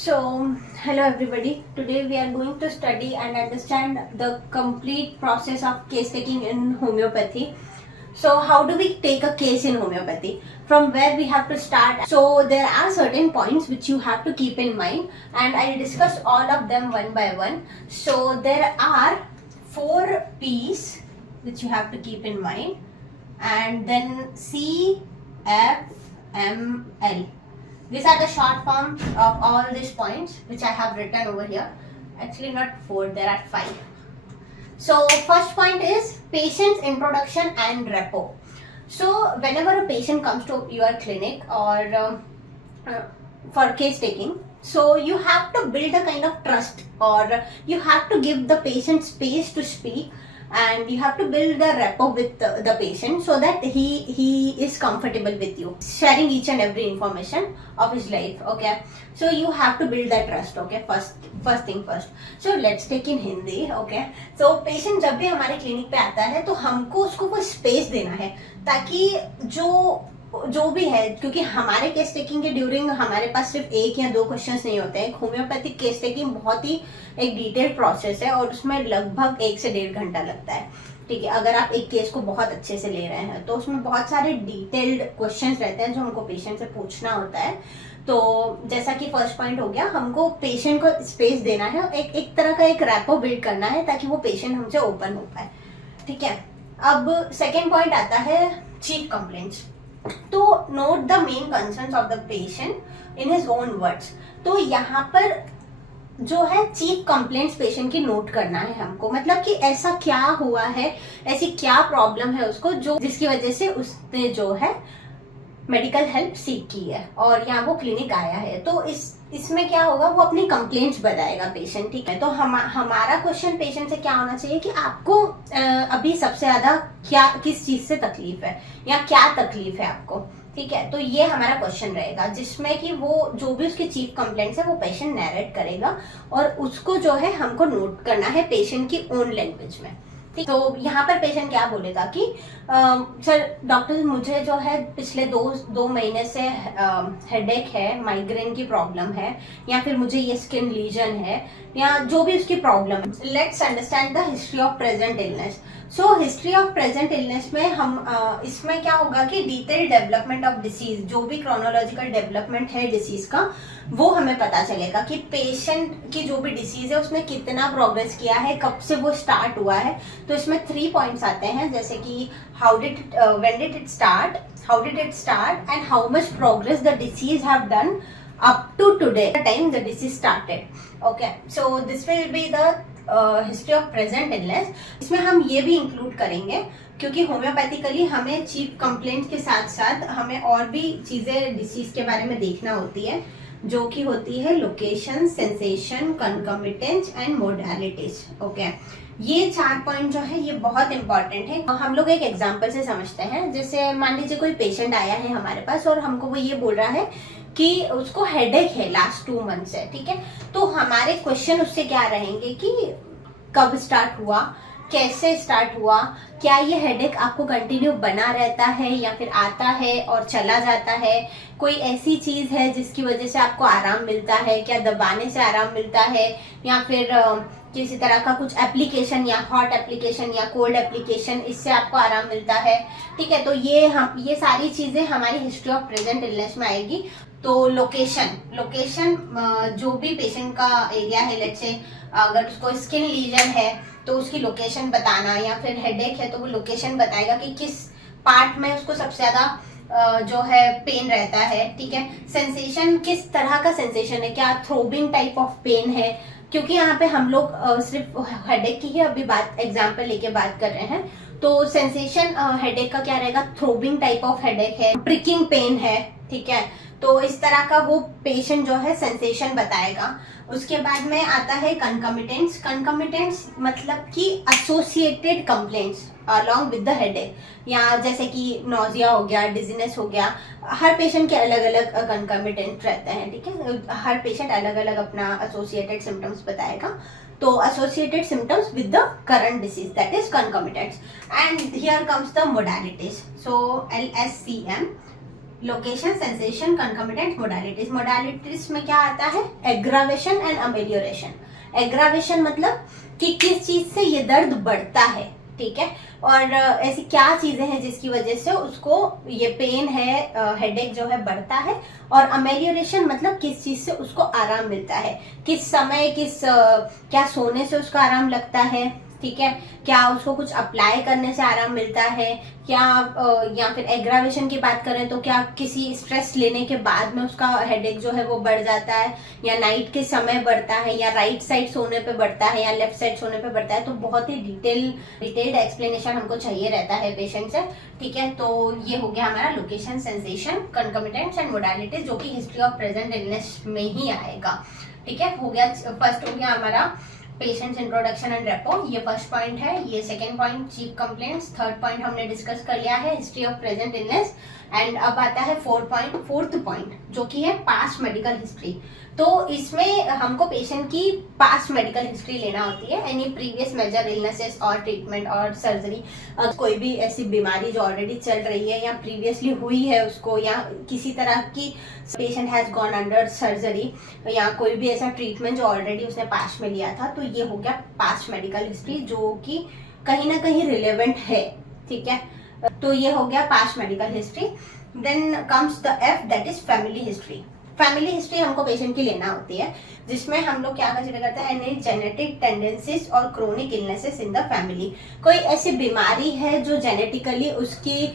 So, hello everybody. Today we are going to study and understand the complete process of case taking in homeopathy. So, how do we take a case in homeopathy? From where we have to start? So, there are certain points which you have to keep in mind, and I'll discuss all of them one by one. So, there are 4 P's which you have to keep in mind, and then C, F, M, L. These are the short form of all these points which I have written over here. Actually not 4, there are 5. So first point is patient's introduction and rapport. So whenever a patient comes to your clinic or for case taking, so you have to build a kind of trust, or you have to give the patient space to speak, and you have to build the rapport with the patient so that he is comfortable with you, sharing each and every information of his life. Okay, so you have to build that trust. Okay, first thing first. So let's take in Hindi. Okay, so patient जब भी हमारे clinic पे आता है तो हमको उसको कोई स्पेस देना है, ताकि जो भी है, क्योंकि हमारे केस टेकिंग के ड्यूरिंग हमारे पास सिर्फ 1 या 2 क्वेश्चंस नहीं होते हैं। होम्योपैथिक केस टेकिंग बहुत ही एक डिटेल्ड प्रोसेस है और उसमें लगभग 1 से 1.5 घंटा लगता है। ठीक है, अगर आप एक केस को बहुत अच्छे से ले रहे हैं तो उसमें बहुत सारे डिटेल्ड क्वेश्चंस रहते हैं जो हमको पेशेंट से पूछना होता है। तो जैसा कि फर्स्ट पॉइंट हो गया, हमको पेशेंट को स्पेस देना है, एक तरह का एक रैपो बिल्ड करना है ताकि वो पेशेंट हमसे ओपन हो पाए। ठीक है, अब सेकेंड पॉइंट आता है चीफ कंप्लेंट्स। तो note the main concerns of the patient in his own words. तो यहाँ पर जो है चीफ कंप्लेंट्स पेशेंट की नोट करना है हमको, मतलब कि ऐसा क्या हुआ है, ऐसी क्या प्रॉब्लम है उसको जो जिसकी वजह से उसने जो है मेडिकल हेल्प सीख की है और यहाँ वो क्लिनिक आया है। तो इसमें क्या होगा, वो अपनी कंप्लेंट्स बताएगा पेशेंट। ठीक है, तो हमारा क्वेश्चन पेशेंट से क्या होना चाहिए कि आपको अभी सबसे ज्यादा किस चीज से तकलीफ है या क्या तकलीफ है आपको। ठीक है, तो ये हमारा क्वेश्चन रहेगा जिसमें कि वो जो भी उसकी चीफ कंप्लेंट्स है वो पेशेंट नैरेट करेगा और उसको जो है हमको नोट करना है पेशेंट की ओन लैंग्वेज में। तो यहाँ पर पेशेंट क्या बोलेगा कि सर डॉक्टर मुझे जो है पिछले दो महीने से हेडेक है, माइग्रेन की प्रॉब्लम है, या फिर मुझे ये स्किन लीजन है, या जो भी उसकी प्रॉब्लम है। Let's understand the history of present illness. So history of present illness में हम इसमें क्या होगा कि डिटेल डेवलपमेंट ऑफ डिसीज, जो भी क्रोनोलॉजिकल डेवलपमेंट है डिसीज का, वो हमें पता चलेगा कि पेशेंट की जो भी डिसीज है उसने कितना प्रोग्रेस किया है, कब से वो स्टार्ट हुआ है। तो इसमें 3 पॉइंट्स आते हैं, जैसे कि when did it start, how did it start, and how much progress the disease have done up to today, the time the disease started. Okay, so this will be the history of present illness. इसमें हम ये भी include करेंगे क्योंकि homoeopathically हमें chief complaint के साथ साथ हमें और भी चीजें डिसीज के बारे में देखना होती है, जो कि होती है location, sensation, concomitance and modalities. Okay, ये 4 पॉइंट जो है ये बहुत इंपॉर्टेंट है। हम लोग एक एग्जांपल से समझते हैं। जैसे मान लीजिए कोई पेशेंट आया है हमारे पास और हमको वो ये बोल रहा है कि उसको हेडेक है लास्ट 2 मंथ से। ठीक है, तो हमारे क्वेश्चन उससे क्या रहेंगे कि कब स्टार्ट हुआ, कैसे स्टार्ट हुआ, क्या ये हेडेक आपको कंटिन्यू बना रहता है या फिर आता है और चला जाता है, कोई ऐसी चीज है जिसकी वजह से आपको आराम मिलता है, क्या दबाने से आराम मिलता है, या फिर किसी तरह का कुछ एप्लीकेशन या हॉट एप्लीकेशन या कोल्ड एप्लीकेशन, इससे आपको आराम मिलता है। ठीक है, तो ये सारी चीजें हमारी हिस्ट्री ऑफ प्रेजेंट इलनेस में आएगी। तो लोकेशन जो भी पेशेंट का एरिया है, लेट्स से अगर उसको स्किन लीजन है तो उसकी लोकेशन बताना, या फिर हेडेक है तो वो लोकेशन बताएगा कि किस पार्ट में उसको सबसे ज्यादा जो है पेन रहता है। ठीक है, सेंसेशन, किस तरह का सेंसेशन है, क्या थ्रोबिंग टाइप ऑफ पेन है, क्योंकि यहाँ पे हम लोग सिर्फ हेडेक की ही अभी एग्जाम्पल लेके बात कर रहे हैं। तो सेंसेशन हेडेक का क्या रहेगा, थ्रोबिंग टाइप ऑफ हेडेक है, प्रिकिंग पेन है। ठीक है, तो इस तरह का वो पेशेंट जो है सेंसेशन बताएगा। उसके बाद में आता है कंकमिटेंट्स मतलब कि associated complaints along with the headache, या जैसे कि नोजिया हो गया, डिजीनेस हो गया। हर पेशेंट के अलग अलग कंकमिटेंट रहते हैं। ठीक है, हर पेशेंट अलग अलग अपना एसोसिएटेड सिम्टम्स बताएगा। तो associated symptoms with the current disease, that is concomitants. And here comes the modalities. So LSCM, location, sensation, concomitant, modalities. Modalities में क्या आता है? Aggravation and अमेलियोरेशन। एग्रावेशन मतलब कि किस चीज से ये दर्द बढ़ता है, ठीक है, और ऐसी क्या चीजें हैं जिसकी वजह से उसको ये पेन है, हेडेक जो है बढ़ता है। और अमेलियोरेशन मतलब किस चीज से उसको आराम मिलता है, किस समय, क्या सोने से उसको आराम लगता है, ठीक है, क्या उसको कुछ अप्लाई करने से आराम मिलता है, क्या या फिर एग्रावेशन की बात करें तो क्या किसी स्ट्रेस लेने के बाद में उसका हेडेक जो है वो बढ़ जाता है, या नाइट के समय बढ़ता है, या राइट साइड सोने पे बढ़ता है, या लेफ्ट साइड सोने पे बढ़ता है। तो बहुत ही डिटेल्ड एक्सप्लेनेशन हमको चाहिए रहता है पेशेंट से, ठीक है। तो ये हो गया हमारा लोकेशन, सेंसेशन, कंकमिटेंट्स एंड मोडालिटीज, जो कि हिस्ट्री ऑफ प्रेजेंट इलनेस में ही आएगा, ठीक है। हो गया, फर्स्ट हो गया हमारा पेशेंट्स इंट्रोडक्शन एंड रेपो, ये फर्स्ट पॉइंट है। ये second point chief complaints, third point हमने डिस्कस कर लिया है history of present illness. And अब आता है फोर्थ पॉइंट जो कि है पास्ट मेडिकल हिस्ट्री। तो इसमें हमको पेशेंट की पास्ट मेडिकल हिस्ट्री लेना होती है, एनी प्रीवियस मेजर इलनेसेस और ट्रीटमेंट और सर्जरी। कोई भी ऐसी बीमारी जो ऑलरेडी चल रही है या प्रीवियसली हुई है उसको, या किसी तरह की patient has gone under surgery, या कोई भी ऐसा ट्रीटमेंट जो ऑलरेडी उसने पास्ट में लिया था, तो ये हो गया पास्ट मेडिकल हिस्ट्री जो कि कहीं ना कहीं रिलेवेंट है, ठीक है। तो ये हो गया past medical history. Then comes the F, that is family history. Family history हमको पेशेंट की लेना होती है, जिसमें हम लोग क्या कंसीडर करते हैं, एनी जेनेटिक टेंडेंसीज और chronic illnesses in the family. कोई ऐसी बीमारी है जो जेनेटिकली उसकी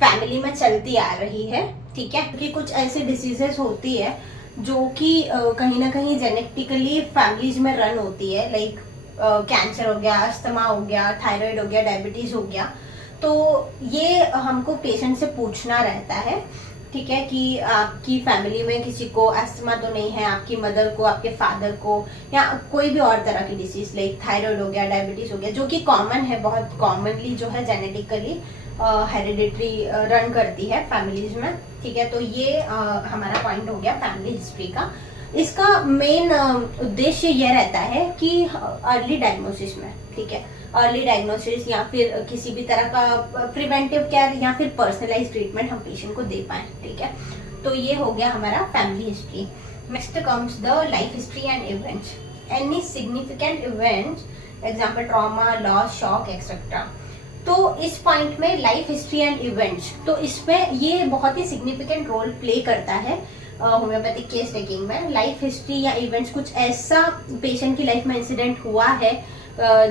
फैमिली में चलती आ रही है, ठीक है, क्योंकि कुछ ऐसी डिसीजेस होती है जो कि कहीं ना कहीं जेनेटिकली फैमिलीज में रन होती है, लाइक कैंसर हो गया, अस्थमा हो गया, थायराइड हो गया, डायबिटीज हो गया। तो ये हमको पेशेंट से पूछना रहता है, ठीक है, कि आपकी फैमिली में किसी को अस्थमा तो नहीं है, आपकी मदर को, आपके फादर को, या कोई भी और तरह की डिसीज लाइक थायराइड हो गया, डायबिटीज हो गया, जो कि कॉमन है, बहुत कॉमनली जो है जेनेटिकली हेरिडिटरी रन करती है फैमिलीज में, ठीक है। तो ये हमारा पॉइंट हो गया फैमिली हिस्ट्री का। इसका मेन उद्देश्य यह रहता है कि अर्ली डायग्नोसिस में, ठीक है, अर्ली डायग्नोसिस या फिर किसी भी तरह का प्रिवेंटिव केयर या फिर पर्सनलाइज ट्रीटमेंट हम पेशेंट को दे पाए, ठीक है। तो ये हो गया हमारा family history. Next comes the life history and events. Any significant events, example trauma, loss, shock etcetera. तो इस पॉइंट में लाइफ हिस्ट्री एंड इवेंट्स, तो इसमें ये बहुत ही सिग्निफिकेंट रोल प्ले करता है होम्योपैथिक केस टेकिंग में। लाइफ हिस्ट्री या इवेंट्स, कुछ ऐसा पेशेंट की लाइफ में इंसिडेंट हुआ है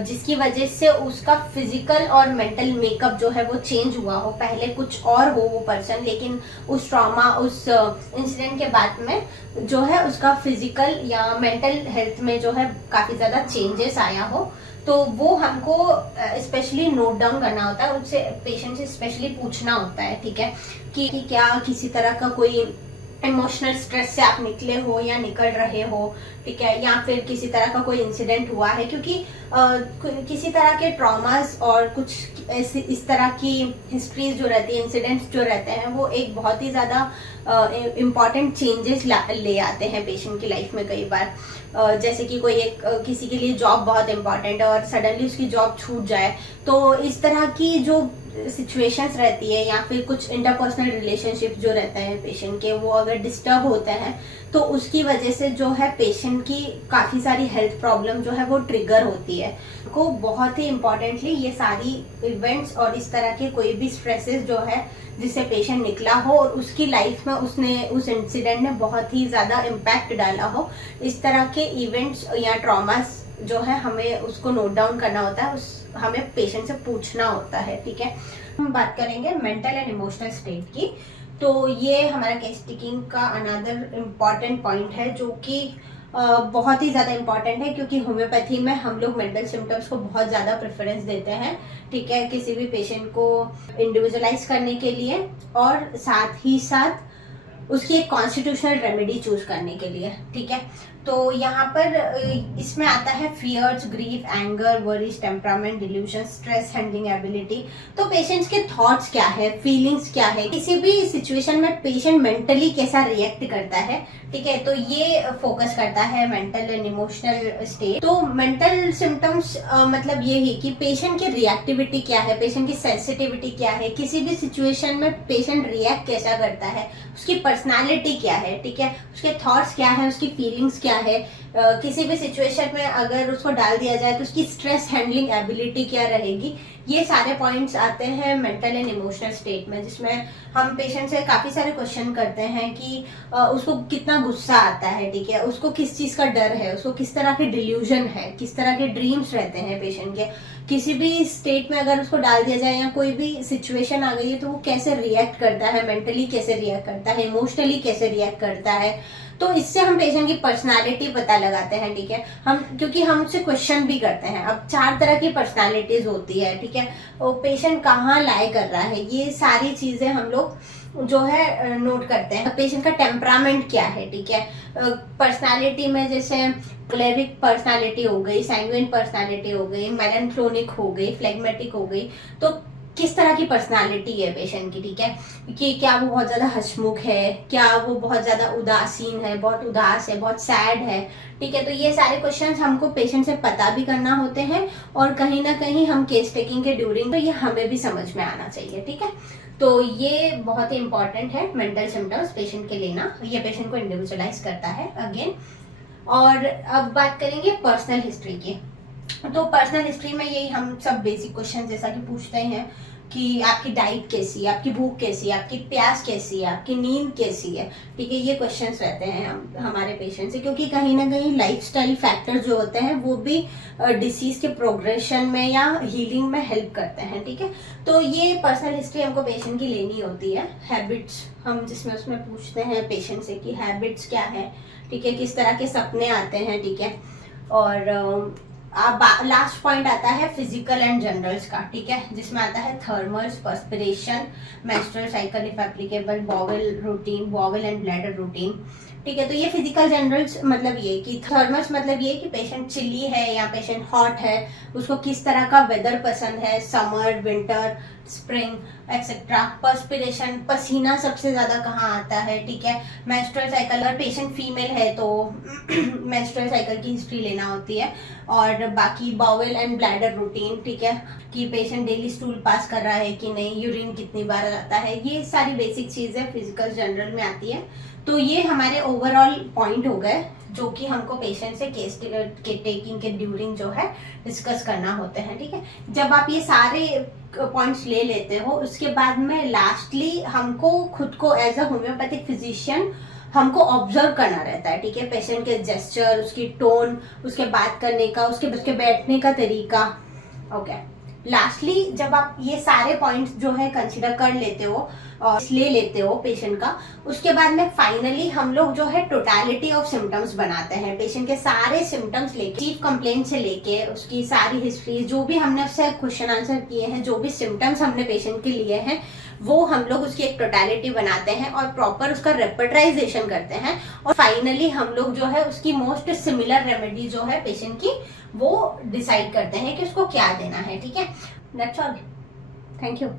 जिसकी वजह से उसका फिजिकल और मेंटल मेकअप जो है वो चेंज हुआ हो, पहले कुछ और हो वो पर्सन, लेकिन उस ट्रॉमा, उस इंसिडेंट के बाद में जो है उसका फिजिकल या मेंटल हेल्थ में जो है काफी ज्यादा चेंजेस आया हो, तो वो हमको स्पेशली नोट डाउन करना होता है, उनसे पेशेंट से स्पेशली पूछना होता है, ठीक है, कि क्या किसी तरह का कोई इमोशनल स्ट्रेस से आप निकले हो या निकल रहे हो, ठीक है, या फिर किसी तरह का कोई इंसिडेंट हुआ है, क्योंकि किसी तरह के ट्रॉमास और कुछ ऐसी इस तरह की हिस्ट्रीज जो रहती है, इंसिडेंट्स जो रहते हैं, वो एक बहुत ही ज्यादा इम्पॉर्टेंट चेंजेस ले आते हैं पेशेंट की लाइफ में कई बार। जैसे कि कोई किसी के लिए जॉब बहुत इंपॉर्टेंट है और सडनली उसकी जॉब छूट जाए, तो इस तरह की जो सिचुएशंस रहती है, या फिर कुछ इंटरपर्सनल रिलेशनशिप जो रहते हैं पेशेंट के, वो अगर डिस्टर्ब होते हैं तो उसकी वजह से जो है पेशेंट की काफी सारी हेल्थ प्रॉब्लम जो है वो ट्रिगर होती है। को बहुत ही इम्पोर्टेंटली ये सारी इवेंट्स और इस तरह के कोई भी स्ट्रेसेस जो है जिससे पेशेंट निकला हो और उसकी लाइफ में उस इंसिडेंट ने बहुत ही ज्यादा इम्पैक्ट डाला हो, इस तरह के इवेंट्स या ट्रॉमास जो है हमें उसको नोट डाउन करना होता है, हमें पेशेंट से पूछना होता है, ठीक है। हम बात करेंगे मेंटल एंड इमोशनल स्टेट की। तो ये हमारा केस टेकिंग का अनदर इम्पॉर्टेंट पॉइंट है, जो कि बहुत ही ज़्यादा इम्पॉर्टेंट है, क्योंकि होम्योपैथी में हम लोग मेंटल सिम्टम्स को बहुत ज़्यादा प्रेफरेंस देते हैं, ठीक है, किसी भी पेशेंट को इंडिविजुअलाइज करने के लिए और साथ ही साथ उसकी एक कॉन्स्टिट्यूशनल रेमेडी चूज करने के लिए, ठीक है। तो यहाँ पर इसमें आता है fears, grief, anger, worries, temperament, delusion, stress handling ability. तो पेशेंट्स के थॉट्स क्या है, फीलिंग्स क्या है, किसी भी सिचुएशन में पेशेंट मेंटली कैसा रिएक्ट करता है, ठीक है। तो ये फोकस करता है मेंटल एंड इमोशनल स्टेट। तो मेंटल सिम्टम्स मतलब ये ही कि पेशेंट की रिएक्टिविटी क्या है, पेशेंट की सेंसिटिविटी क्या है, किसी भी सिचुएशन में पेशेंट रिएक्ट कैसा करता है, उसकी पर्सनालिटी क्या है, ठीक है, उसके थॉट्स क्या है, उसकी फीलिंग्स क्या है, किसी भी सिचुएशन में अगर उसको डाल दिया जाए तो उसकी स्ट्रेस हैंडलिंग एबिलिटी क्या रहेगी। ये सारे पॉइंट्स आते हैं मेंटल एंड इमोशनल स्टेट में, जिसमें हम पेशेंट से काफ़ी सारे क्वेश्चन करते हैं कि उसको कितना गुस्सा आता है, ठीक है, उसको किस चीज़ का डर है, उसको किस तरह के डिल्यूजन है, किस तरह के ड्रीम्स रहते हैं पेशेंट के, किसी भी स्टेट में अगर उसको डाल दिया जाए या कोई भी सिचुएशन आ गई है तो वो कैसे रिएक्ट करता है, मेंटली कैसे रिएक्ट करता है, इमोशनली कैसे रिएक्ट करता है। तो इससे हम पेशेंट की पर्सनालिटी पता लगाते हैं, ठीक है। हम क्योंकि हम उससे क्वेश्चन भी करते हैं। अब 4 तरह की पर्सनालिटीज होती है, ठीक है, वो पेशेंट कहाँ लाई कर रहा है, ये सारी चीजें हम लोग जो है नोट करते हैं। पेशेंट का टेम्परामेंट क्या है, ठीक है, पर्सनालिटी में जैसे क्लेरिक पर्सनालिटी हो गई, सैंग्विन पर्सनालिटी हो गई, मेलैंक्रोनिक हो गई, फ्लेगमेटिक हो गई। तो किस तरह की पर्सनालिटी है पेशेंट की, ठीक है, कि क्या वो बहुत ज्यादा हंसमुख है, क्या वो बहुत ज्यादा उदासीन है, बहुत उदास है, बहुत सैड है, ठीक है। तो ये सारे क्वेश्चंस हमको पेशेंट से पता भी करना होते हैं और कहीं ना कहीं हम केस टेकिंग के ड्यूरिंग तो ये हमें भी समझ में आना चाहिए, ठीक है। तो ये बहुत ही इंपॉर्टेंट है मेंटल सिम्टम्स पेशेंट के लेना, ये पेशेंट को इंडिविजुअलाइज करता है अगेन। और अब बात करेंगे पर्सनल हिस्ट्री की। तो पर्सनल हिस्ट्री में यही हम सब बेसिक क्वेश्चन जैसा कि पूछते हैं कि आपकी डाइट कैसी है, आपकी भूख कैसी है, आपकी प्यास कैसी है, आपकी नींद कैसी है, ठीक है। ये क्वेश्चंस रहते हैं हमारे पेशेंट से, क्योंकि कहीं ना कहीं लाइफस्टाइल फैक्टर जो होते हैं वो भी डिसीज के प्रोग्रेशन में या हीलिंग में हेल्प करते हैं, ठीक है। तो ये पर्सनल हिस्ट्री हमको पेशेंट की लेनी होती है। हैबिट्स हम जिसमें उसमें पूछते हैं पेशेंट से कि हैबिट्स क्या है, ठीक है, किस तरह के सपने आते हैं, ठीक है। और लास्ट पॉइंट आता है फिजिकल एंड जनरल्स का, ठीक है, जिसमें आता है thermals, perspiration, menstrual cycle if applicable, bowel routine, bowel and bladder routine, ठीक है। तो ये फिजिकल जनरल्स मतलब ये कि थर्मल्स मतलब ये कि पेशेंट चिली है या पेशेंट हॉट है, उसको किस तरह का वेदर पसंद है, summer, winter, spring etcetera. Perspiration, पसीना सबसे ज्यादा कहाँ आता है, ठीक है। मेंस्ट्रुअल साइकिल, अगर पेशेंट फीमेल है तो मेंस्ट्रुअल साइकिल की हिस्ट्री लेना होती है। और बाकी बाउल एंड ब्लैडर रूटीन, ठीक है, कि पेशेंट डेली स्टूल पास कर रहा है कि नहीं, यूरिन कितनी बार आता है, ये सारी बेसिक चीजें फिजिकल जनरल में आती है। तो ये हमारे ओवरऑल पॉइंट हो गए जो कि हमको पेशेंट से केस के टेकिंग के ड्यूरिंग जो है डिस्कस करना होते हैं, ठीक है। जब आप ये सारे पॉइंट्स ले लेते हो उसके बाद में लास्टली हमको खुद को एज अ होम्योपैथिक फिजिशियन हमको ऑब्जर्व करना रहता है, ठीक है। पेशेंट के जेस्चर, उसकी टोन, उसके बात करने का, उसके बैठने का तरीका, ओके। लास्टली जब आप ये सारे पॉइंट्स जो है कंसिडर कर लेते हो और ले लेते हो पेशेंट का, उसके बाद में फाइनली हम लोग जो है टोटलिटी ऑफ सिम्टम्स बनाते हैं। पेशेंट के सारे सिम्टम्स लेके, चीफ कंप्लेंट से लेके उसकी सारी हिस्ट्री, जो भी हमने उससे क्वेश्चन आंसर किए हैं, जो भी सिम्टम्स हमने पेशेंट के लिए हैं, वो हम लोग उसकी एक टोटलिटी बनाते हैं और प्रॉपर उसका रेपर्टाइजेशन करते हैं। और फाइनली हम लोग जो है उसकी मोस्ट सिमिलर रेमेडी जो है पेशेंट की, वो डिसाइड करते हैं कि उसको क्या देना है, ठीक है। That's all, thank you.